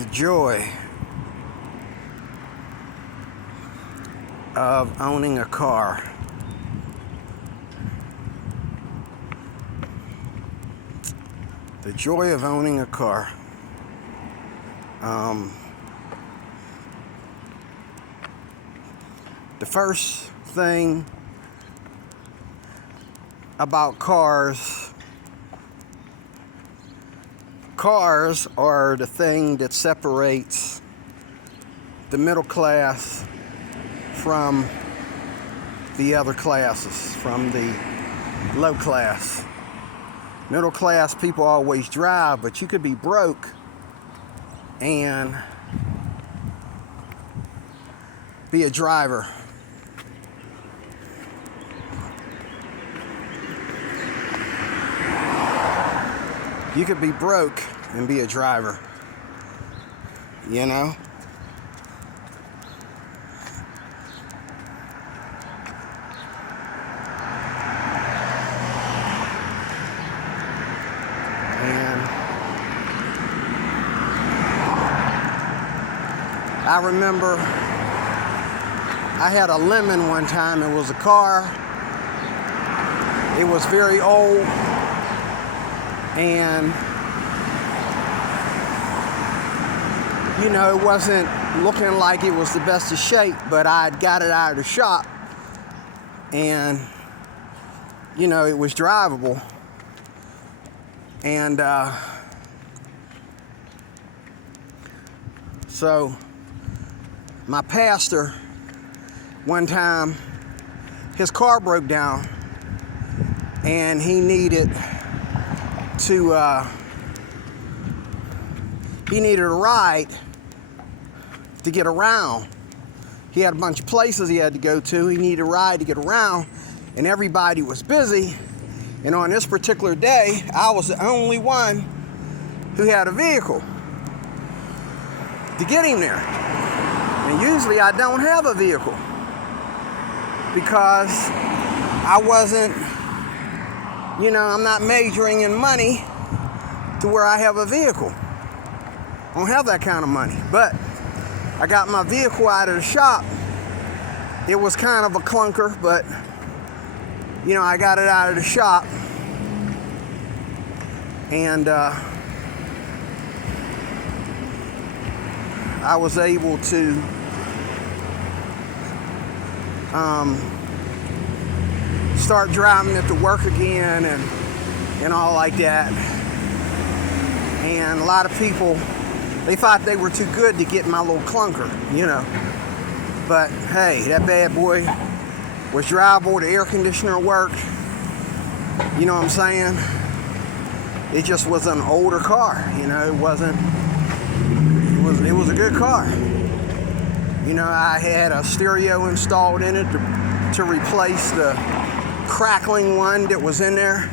The joy of owning a car. The joy of owning a car. The first thing about cars are the thing that separates the middle class from the other classes, from the low class. Middle class people always drive, but you could be broke and be a driver. You could be broke and be a driver, you know? And I remember I had a Lemon one time. It was a car. It was very old. And, you know, it wasn't looking like it was the best of shape, but I'd got it out of the shop. And, you know, it was drivable. And so my pastor, one time, his car broke down and he needed a ride to get around. He had a bunch of places he had to go to. He needed a ride to get around, and everybody was busy. And on this particular day, I was the only one who had a vehicle to get him there. And usually I don't have a vehicle because I wasn't, you know, I'm not majoring in money to where I have a vehicle. I don't have that kind of money. But I got my vehicle out of the shop. It was kind of a clunker, but, you know, I got it out of the shop. And I was able to start driving it to work again and all like that. And a lot of people, they thought they were too good to get my little clunker, you know. But hey, that bad boy was drivable, the air conditioner worked. You know what I'm saying? It just was an older car, you know. It was a good car. You know, I had a stereo installed in it to replace the crackling one that was in there.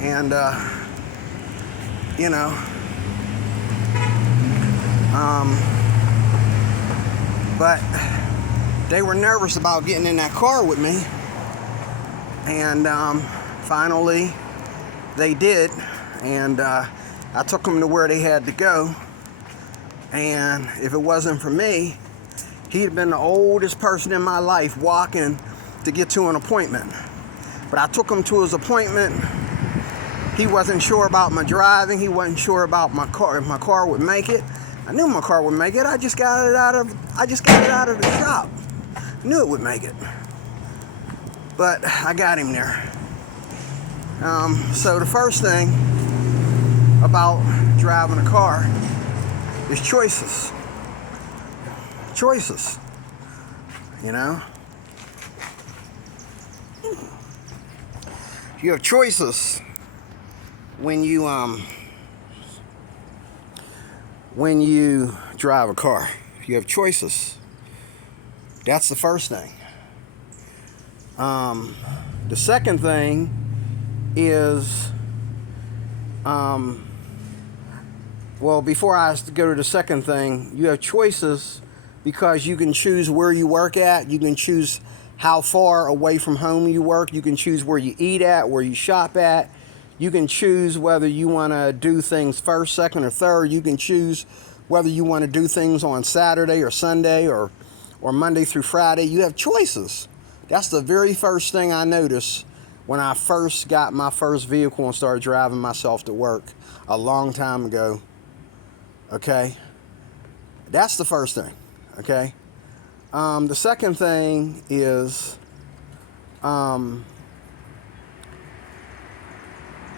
And you know, but they were nervous about getting in that car with me. And finally they did, and I took them to where they had to go. And if it wasn't for me, he'd have been the oldest person in my life walking to get to an appointment. But I took him to his appointment. He wasn't sure about my driving. He wasn't sure about my car, if my car would make it. I knew my car would make it. I just got it out of the shop. Knew it would make it. But I got him there. So the first thing about driving a car is choices. Choices. You know? You have choices when you drive a car. You have choices. That's the first thing. The second thing is, well, before I go to the second thing, you have choices because you can choose where you work at. You can choose how far away from home you work. You can choose where you eat at, where you shop at. You can choose whether you want to do things first, second, or third. You can choose whether you want to do things on Saturday or Sunday or Monday through Friday. You have choices. That's the very first thing I noticed when I first got my first vehicle and started driving myself to work a long time ago. Okay? That's the first thing. Okay? The second thing is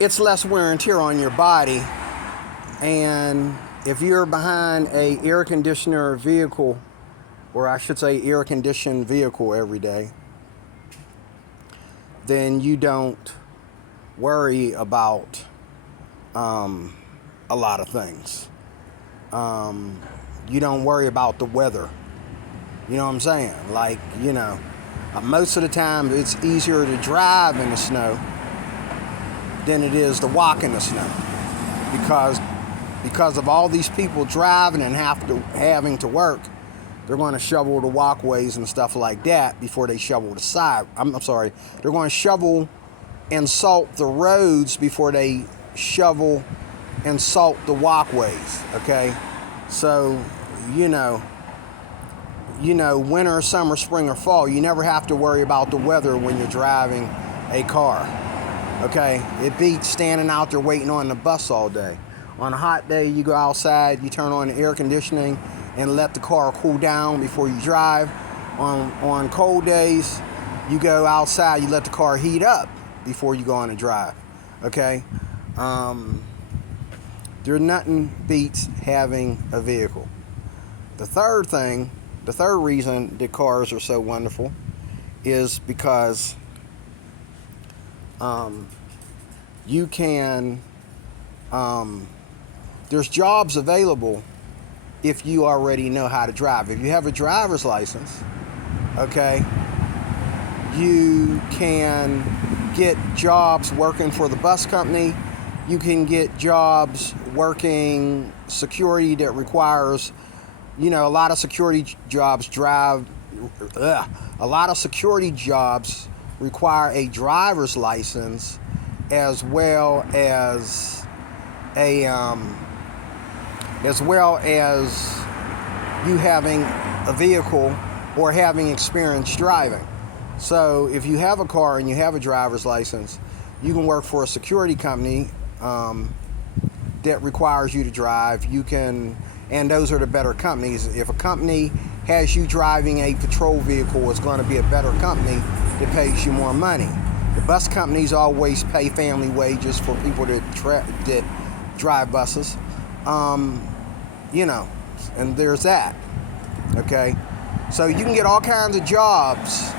it's less wear and tear on your body. And if you're behind a air conditioner vehicle, or I should say air conditioned vehicle every day, then you don't worry about a lot of things. You don't worry about the weather. You know what I'm saying? Like, most of the time it's easier to drive in the snow than it is to walk in the snow, because of all these people driving and having to work. They're going to shovel the walkways and stuff like that before they shovel the side. I'm sorry. They're going to shovel and salt the roads before they shovel and salt the walkways. Okay, so winter, summer, spring, or fall, you never have to worry about the weather when you're driving a car. Okay, it beats standing out there waiting on the bus all day. On a hot day, you go outside, you turn on the air conditioning and let the car cool down before you drive. On cold days, you go outside, you let the car heat up before you go on a drive. Okay, there's nothing beats having a vehicle. The third reason that cars are so wonderful is because you can, there's jobs available if you already know how to drive. If you have a driver's license, okay, you can get jobs working for the bus company. You can get jobs working security that requires, a lot of security jobs require a driver's license, as well as you having a vehicle or having experience driving. So if you have a car and you have a driver's license, you can work for a security company that requires you to drive. And those are the better companies. If a company has you driving a patrol vehicle, it's going to be a better company that pays you more money. The bus companies always pay family wages for people that drive buses. And there's that. Okay? So you can get all kinds of jobs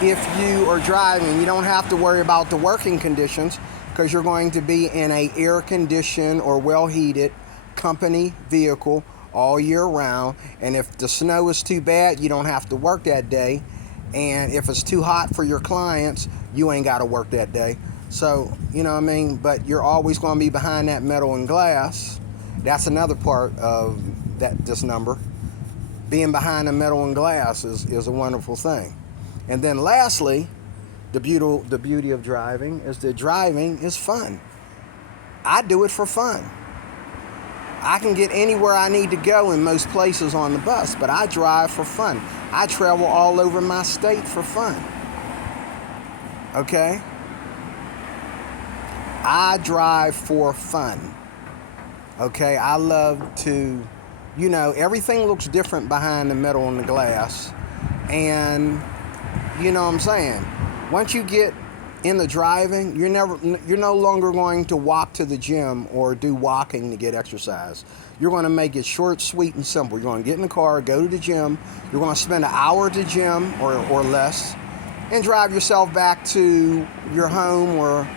if you are driving. You don't have to worry about the working conditions, because you're going to be in a air-conditioned or well-heated company vehicle all year round. And if the snow is too bad, you don't have to work that day. And if it's too hot for your clients, you ain't got to work that day. So, you know what I mean? But you're always going to be behind that metal and glass. That's another part of this number. Being behind the metal and glass is a wonderful thing. And then lastly, the beauty of driving is that driving is fun. I do it for fun. I can get anywhere I need to go in most places on the bus, but I drive for fun. I travel all over my state for fun. Okay? I drive for fun. Okay? I love to, everything looks different behind the metal and the glass. And, you know what I'm saying? Once you get into driving, you're no longer going to walk to the gym or do walking to get exercise. You're going to make it short, sweet, and simple. You're going to get in the car, go to the gym. You're going to spend an hour at the gym or less, and drive yourself back to your home or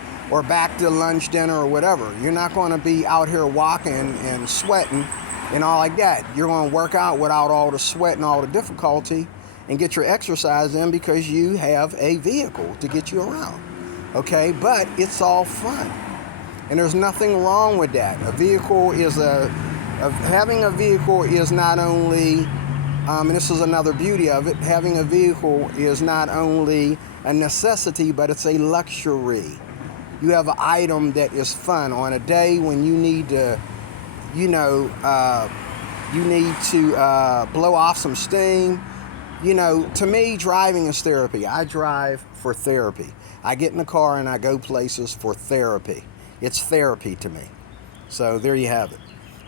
back to lunch, dinner, or whatever. You're not going to be out here walking and sweating and all like that. You're going to work out without all the sweat and all the difficulty and get your exercise in, because you have a vehicle to get you around. Okay, but it's all fun, and there's nothing wrong with that. Having a vehicle is not only, and this is another beauty of it, having a vehicle is not only a necessity, but it's a luxury. You have an item that is fun on a day when you need to, you know, blow off some steam. You know, to me, driving is therapy. I drive for therapy. I get in the car and I go places for therapy. It's therapy to me. So there you have it.